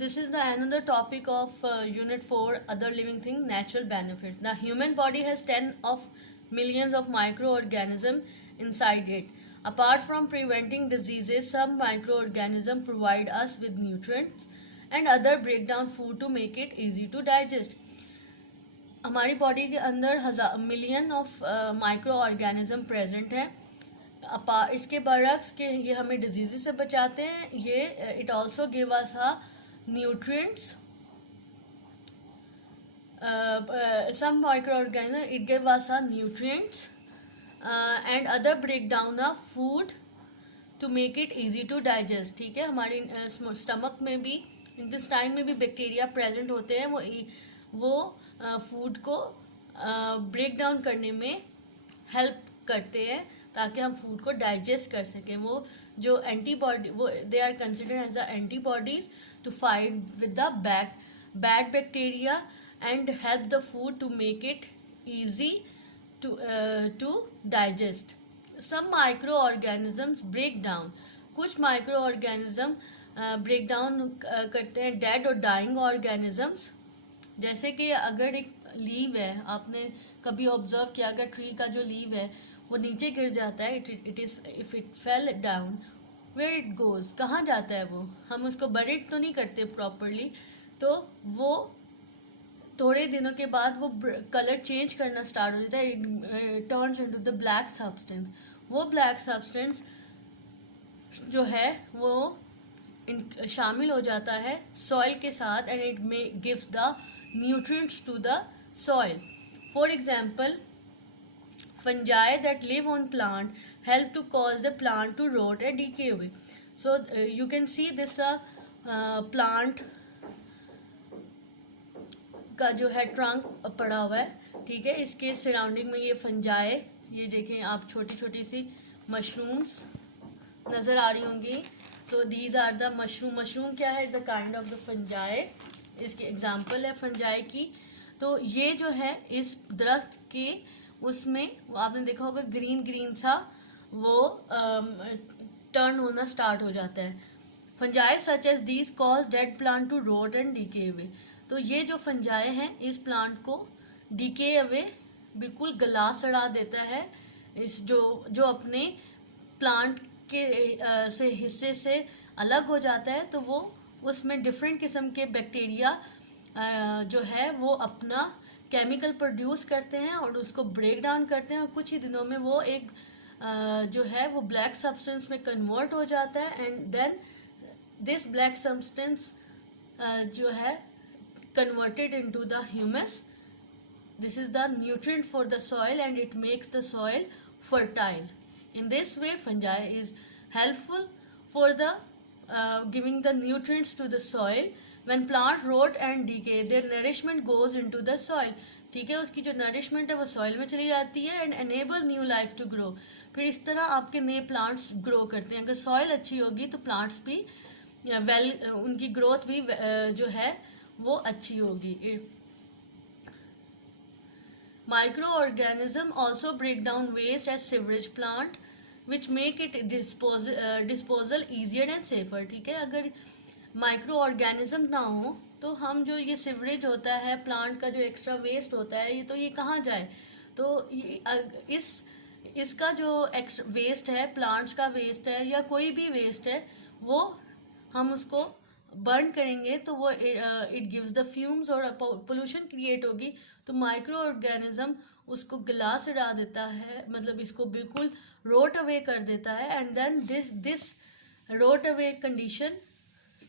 This is the another topic of Unit 4, Other Living Thing, Natural Benefits. The human body has 10 of millions of microorganisms inside it. Apart from preventing diseases, some microorganisms provide us with nutrients and other break down food to make it easy to digest. हमारी body के अंदर million of micro organism present है. इसके बरक्स के ये हमें disease से बचाते हैं. ये it also give us nutrients, some microorganisms it give us nutrients and other breakdown of food to make it easy to digest. ठीक है, हमारी स्टमक में भी, इंटेस्टाइन में भी बैक्टीरिया प्रेजेंट होते हैं. वो फूड को ब्रेक डाउन करने में हेल्प करते हैं ताकि हम फूड को डाइजेस्ट कर सकें. वो जो एंटीबॉडी, वो they are considered as the antibodies to fight with the bad bacteria and help the food to make it easy to digest. Some microorganisms break down. कुछ microorganism break down करते हैं dead और dying organisms. जैसे कि अगर एक leave है, आपने कभी ऑब्जर्व किया अगर ट्री का जो लीव है वो नीचे गिर जाता है, if it fell down, where it goes, कहाँ जाता है वो, हम उसको बरीड तो नहीं करते प्रॉपरली, तो वो थोड़े दिनों के बाद वो कलर चेंज करना स्टार्ट हो जाता है. It turns into the black substance. वो ब्लैक सब्सटेंस जो है वो शामिल हो जाता है सॉइल के साथ and it may gives the nutrients to the soil. For example, fungi that live on plant help to cause the plant to rot and decay away. So you can see this plant का जो है trunk पड़ा हुआ है. ठीक है, इसके surrounding में ये फंजाई, ये देखें आप, छोटी छोटी सी मशरूम्स नज़र आ रही होंगी. So these are the mushroom क्या है, the kind of the fungi. इसकी एग्जांपल है फंजाई की. तो ये जो है इस दरख्त के, उसमें आपने देखा होगा ग्रीन ग्रीन सा वो टर्न होना स्टार्ट हो जाता है. Fungi such as these cause dead plant to rot and decay away. तो ये जो फंजाई हैं इस प्लांट को डीके अवे, बिल्कुल गला सड़ा देता है. इस जो अपने प्लांट के से हिस्से से अलग हो जाता है, तो वो उसमें डिफरेंट किस्म के बैक्टीरिया जो है वो अपना केमिकल प्रोड्यूस करते हैं और उसको ब्रेक डाउन करते हैं, और कुछ ही दिनों में वो एक जो है वो ब्लैक सब्सटेंस में कन्वर्ट हो जाता है. And then this black substance जो है converted into the humus. This is the nutrient for the soil and it makes the soil fertile. In this way, fungi is helpful for the giving the nutrients to the soil. When plant rot and decay, their nourishment goes into the soil. ठीक है, उसकी जो nourishment है वो soil में चली जाती है and enable new life to grow. फिर इस तरह आपके नए प्लांट्स ग्रो करते हैं. अगर सॉइल अच्छी होगी तो प्लांट्स भी उनकी ग्रोथ भी जो है वो अच्छी होगी. Micro organism also break down waste as sewerage plant which make it disposal easier and safer. ठीक है, अगर माइक्रो ऑर्गेनिज्म ना हो तो हम जो ये सीवरेज होता है, प्लांट का जो एक्स्ट्रा वेस्ट होता है, ये कहाँ जाए. तो इसका जो एक्स्ट्रा वेस्ट है, प्लांट्स का वेस्ट है या कोई भी वेस्ट है, वो हम उसको बर्न करेंगे तो वो इट गिव्स द फ्यूम्स और पोल्यूशन क्रिएट होगी. तो माइक्रो ऑर्गेनिज्म उसको गला सड़ा देता है, मतलब इसको बिल्कुल रोट अवे कर देता है. And then this rot away condition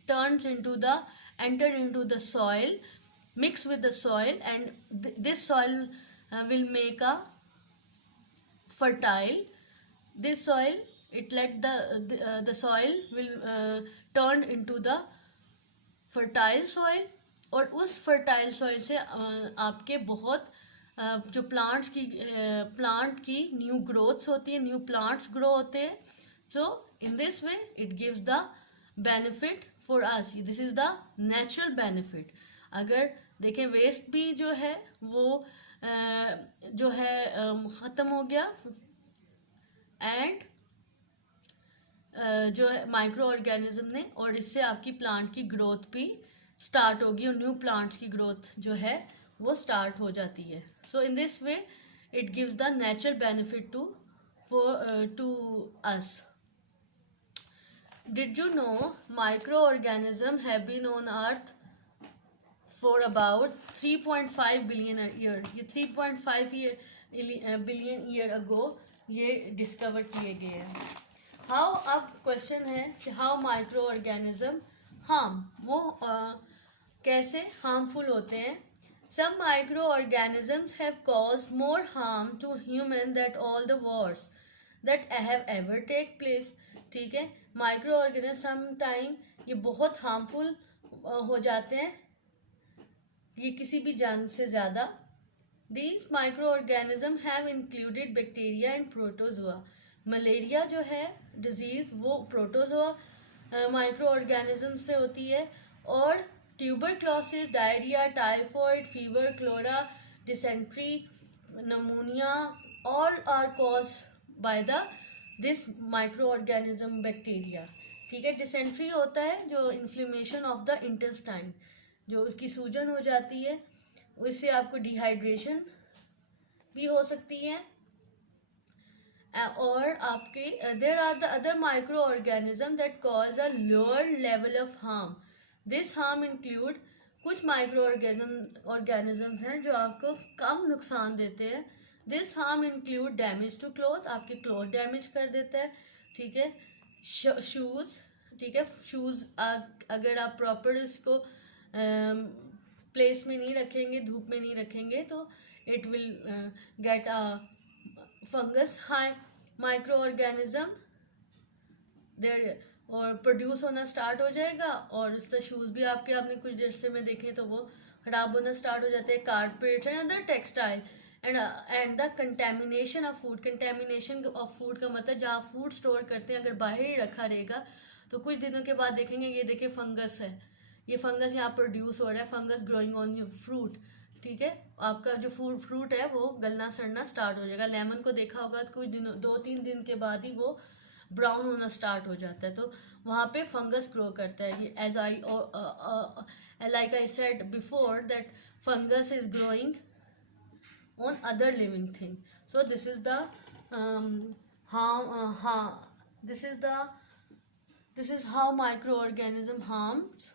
turns enter into the soil, mix with the soil, and this soil will make a fertile. This soil, it let the soil will turn into the fertile soil. और उस fertile soil से आपके बहुत जो plant की new growths होती है, new plants grow होते हैं. So in this way it gives the benefit for us. This is the natural benefit. अगर देखें वेस्ट भी जो है वो जो है ख़त्म हो गया एंड जो है माइक्रो ऑर्गेनिज्म ने, और इससे आपकी प्लांट की ग्रोथ भी स्टार्ट होगी और न्यू प्लांट्स की ग्रोथ जो है वो स्टार्ट हो जाती है. So in this way it gives the natural benefit to us. Did you know microorganisms have been on Earth for about 3.5 billion a year? ये 3.5 billion year ago ये discover किए गए हैं. हाउ, अब क्वेश्चन है कि हाउ माइक्रो ऑर्गेनिज्म वो कैसे हार्मफुल होते हैं. Some micro organisms have cause more harm to human that all the wars that have ever take place. ठीक है, माइक्रो ऑर्गेनिज्म सम टाइम ये बहुत हार्मफुल हो जाते हैं, ये किसी भी जान से ज़्यादा. These micro organism have included bacteria and protozoa. Malaria जो है डिजीज़ वो प्रोटोजोआ माइक्रो ऑर्गेनिज्म से होती है, और tuberculosis, diarrhoea, typhoid, fever, cholera, dysentery, pneumonia all are cause by the this micro organism bacteria. ठीक है, डिसेंट्री होता है जो इन्फ्लेमेशन ऑफ द इंटेस्टाइन, जो उसकी सूजन हो जाती है, उससे आपको डिहाइड्रेशन भी हो सकती है. और आपके there are the other micro organism that cause a lower level of harm. This harm include, कुछ माइक्रो ऑर्गेनिज्म हैं जो आपको कम नुकसान देते हैं. This harm include damage to cloth, आपके क्लॉथ डैमेज कर देता है. ठीक है, शूज़. ठीक है, शूज़ अगर आप प्रॉपर इसको प्लेस में नहीं रखेंगे, धूप में नहीं रखेंगे, तो it will get a fungus. High micro organism there और प्रोड्यूस होना स्टार्ट हो जाएगा, और इसका शूज़ भी आपने कुछ जैसे में देखे तो वो ख़राब होना स्टार्ट हो जाते हैं. Carpets and other textile and the contamination of food. Contamination of food का मतलब जहाँ फूड स्टोर करते हैं अगर बाहर ही रखा रहेगा तो कुछ दिनों के बाद देखेंगे ये देखिए फंगस है, ये फंगस यहाँ प्रोड्यूस हो रहा है, fungus growing on your fruit. ठीक है, आपका जो फ्रूट है वो गलना सड़ना स्टार्ट हो जाएगा. लेमन को देखा होगा तो कुछ दिनों 2-3 दिन के बाद ही वो ब्राउन होना स्टार्ट हो जाता है, तो वहाँ पे फंगस ग्रो करता है. ये as I like I said before that fungus is growing on other living thing. So this is the this is how microorganism harms